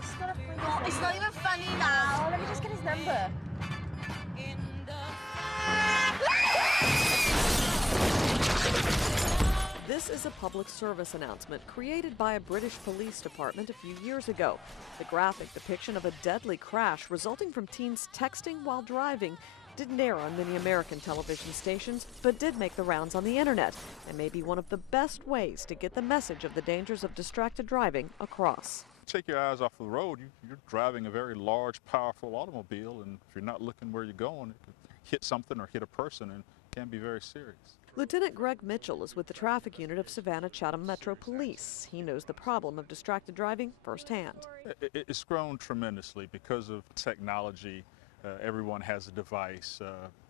It's not a free Oh, it's not even funny now. Oh, let me just get his number. This is a public service announcement created by a British police department a few years ago. The graphic depiction of a deadly crash resulting from teens texting while driving didn't air on many American television stations, but did make the rounds on the internet, and may be one of the best ways to get the message of the dangers of distracted driving across. Take your eyes off the road, you're driving a very large, powerful automobile, and if you're not looking where you're going, it could hit something or hit a person and can be very serious. Lieutenant Greg Mitchell is with the traffic unit of Savannah-Chatham Metro Police. He knows the problem of distracted driving firsthand. It's grown tremendously because of technology. Everyone has a device,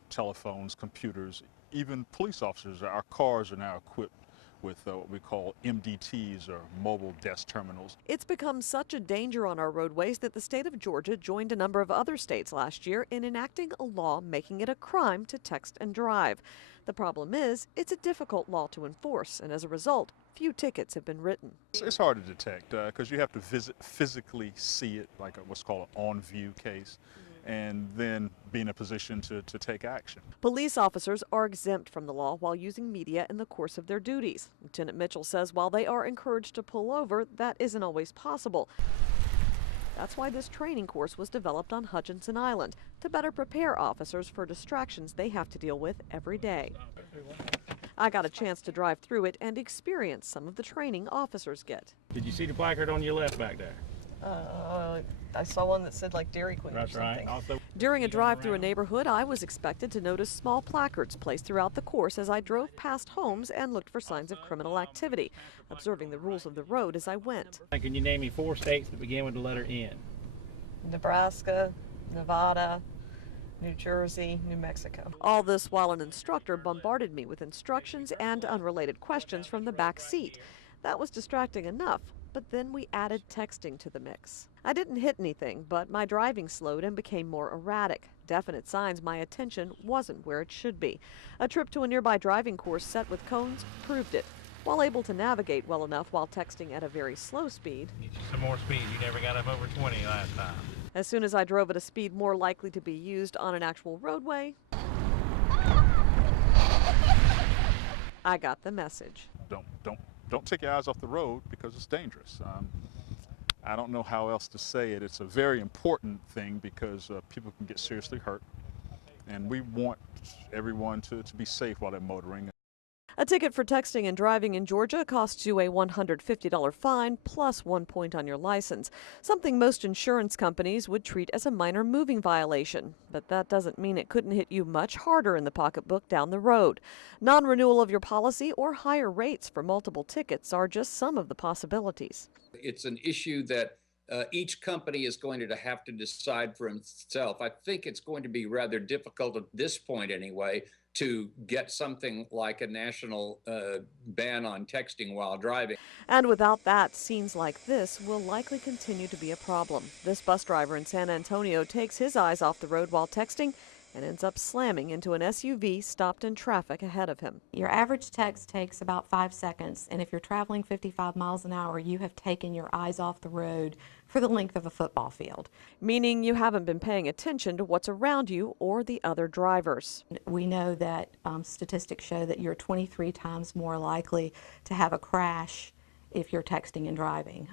telephones, computers, even police officers. Our cars are now equipped with what we call MDTs, or mobile desk terminals. It's become such a danger on our roadways that the state of Georgia joined a number of other states last year in enacting a law making it a crime to text and drive. The problem is, it's a difficult law to enforce, and as a result, few tickets have been written. It's hard to detect because you have to physically see it, like what's called an on-view case, and then be in a position to take action. Police officers are exempt from the law while using media in the course of their duties. Lieutenant Mitchell says while they are encouraged to pull over, that isn't always possible. That's why this training course was developed on Hutchinson Island, to better prepare officers for distractions they have to deal with every day. I got a chance to drive through it and experience some of the training officers get. Did you see the placard on your left back there? I saw one that said like Dairy Queen That's or something. right. Also, During a drive through a neighborhood, I was expected to notice small placards placed throughout the course as I drove past homes and looked for signs of criminal activity, observing the rules of the road as I went. can you name me 4 states that begin with the letter N? Nebraska, Nevada, New Jersey, New Mexico. All this while an instructor bombarded me with instructions and unrelated questions from the back seat. That was distracting enough, but then we added texting to the mix. I didn't hit anything, but my driving slowed and became more erratic. Definite signs my attention wasn't where it should be. A trip to a nearby driving course set with cones proved it. While able to navigate well enough while texting at a very slow speed. Get you some more speed. You never got up over 20 last time. As soon as I drove at a speed more likely to be used on an actual roadway, I got the message. Don't take your eyes off the road because it's dangerous. I don't know how else to say it. It's a very important thing because people can get seriously hurt, and we want everyone to be safe while they're motoring. A ticket for texting and driving in Georgia costs you a $150 fine plus 1 point on your license, something most insurance companies would treat as a minor moving violation. But that doesn't mean it couldn't hit you much harder in the pocketbook down the road. Non-renewal of your policy or higher rates for multiple tickets are just some of the possibilities. It's an issue that each company is going to have to decide for itself. I think it's going to be rather difficult at this point anyway to get something like a national ban on texting while driving. And without that, scenes like this will likely continue to be a problem. This bus driver in San Antonio takes his eyes off the road while texting and ends up slamming into an SUV stopped in traffic ahead of him. Your average text takes about 5 seconds, and if you're traveling 55 miles an hour, you have taken your eyes off the road for the length of a football field. Meaning you haven't been paying attention to what's around you or the other drivers. We know that statistics show that you're 23 times more likely to have a crash if you're texting and driving,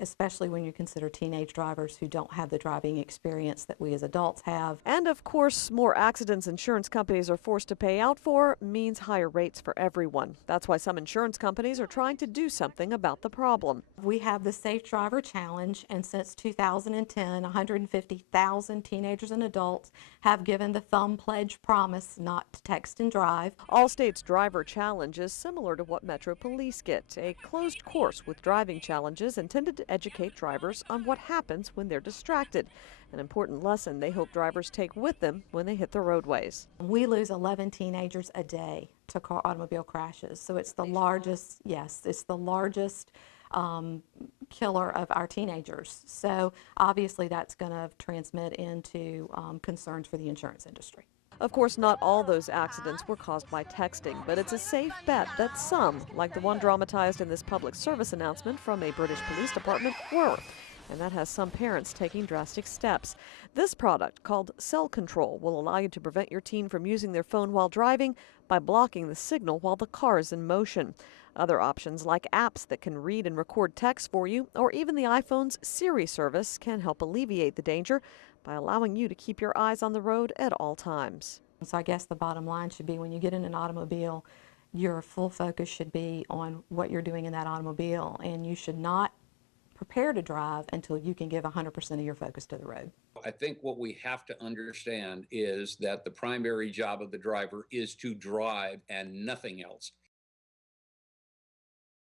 especially when you consider teenage drivers who don't have the driving experience that we as adults have. And of course, more accidents insurance companies are forced to pay out for means higher rates for everyone. That's why some insurance companies are trying to do something about the problem. We have the Safe Driver Challenge, and since 2010, 150,000 teenagers and adults have given the thumb pledge promise not to text and drive. Allstate's Driver Challenge is similar to what Metro Police get, a closed course with driving challenges intended to educate drivers on what happens when they're distracted. An important lesson they hope drivers take with them when they hit the roadways. We lose 11 teenagers a day to automobile crashes, so it's the largest, it's the largest killer of our teenagers. So obviously that's going to transmit into concerns for the insurance industry. Of course, not all those accidents were caused by texting, but it's a safe bet that some, like the one dramatized in this public service announcement from a British police department, were. And that has some parents taking drastic steps. This product, called Cell Control, will allow you to prevent your teen from using their phone while driving by blocking the signal while the car is in motion. Other options like apps that can read and record text for you, or even the iPhone's Siri service, can help alleviate the danger by allowing you to keep your eyes on the road at all times. So I guess the bottom line should be when you get in an automobile, your full focus should be on what you're doing in that automobile, and you should not prepare to drive until you can give 100% of your focus to the road. I think what we have to understand is that the primary job of the driver is to drive and nothing else.